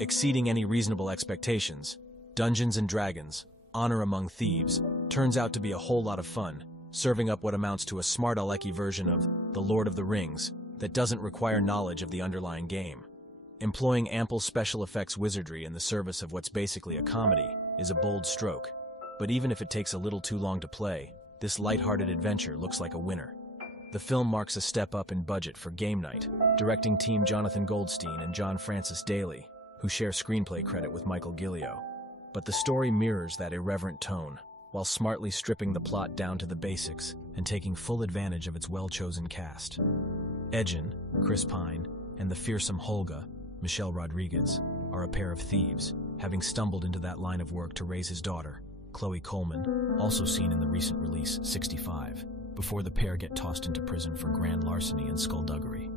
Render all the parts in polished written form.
Exceeding any reasonable expectations, Dungeons & Dragons, Honor Among Thieves, turns out to be a whole lot of fun, serving up what amounts to a smart alecky version of The Lord of the Rings that doesn't require knowledge of the underlying game. Employing ample special effects wizardry in the service of what's basically a comedy is a bold stroke, but even if it takes a little too long to play, this lighthearted adventure looks like a winner. The film marks a step up in budget for game night, directing team Jonathan Goldstein and John Francis Daly, who share screenplay credit with Michael Gillio. But the story mirrors that irreverent tone, while smartly stripping the plot down to the basics and taking full advantage of its well-chosen cast. Edgin, Chris Pine, and the fearsome Holga, Michelle Rodriguez, are a pair of thieves, having stumbled into that line of work to raise his daughter, Chloe Coleman, also seen in the recent release 65, before the pair get tossed into prison for grand larceny and skullduggery.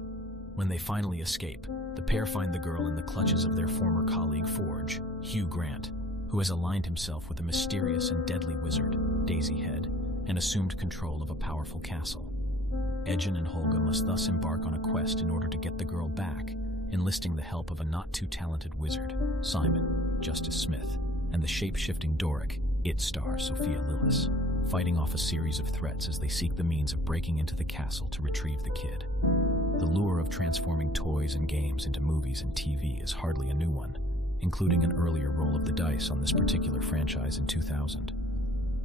When they finally escape, the pair find the girl in the clutches of their former colleague Forge, Hugh Grant, who has aligned himself with a mysterious and deadly wizard, Daisy Head, and assumed control of a powerful castle. Edgin and Holga must thus embark on a quest in order to get the girl back, enlisting the help of a not-too-talented wizard, Simon, Justice Smith, and the shape-shifting Doric, It star Sophia Lillis, fighting off a series of threats as they seek the means of breaking into the castle to retrieve the kid. The lure of transforming toys and games into movies and TV is hardly a new one, including an earlier roll of the dice on this particular franchise in 2000.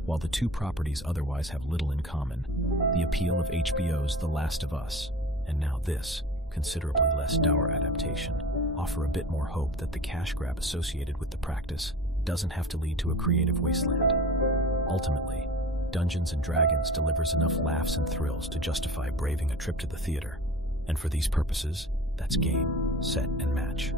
While the two properties otherwise have little in common, the appeal of HBO's The Last of Us, and now this, considerably less dour adaptation, offer a bit more hope that the cash grab associated with the practice doesn't have to lead to a creative wasteland. Ultimately, Dungeons & Dragons delivers enough laughs and thrills to justify braving a trip to the theater, and for these purposes, that's game, set, and match.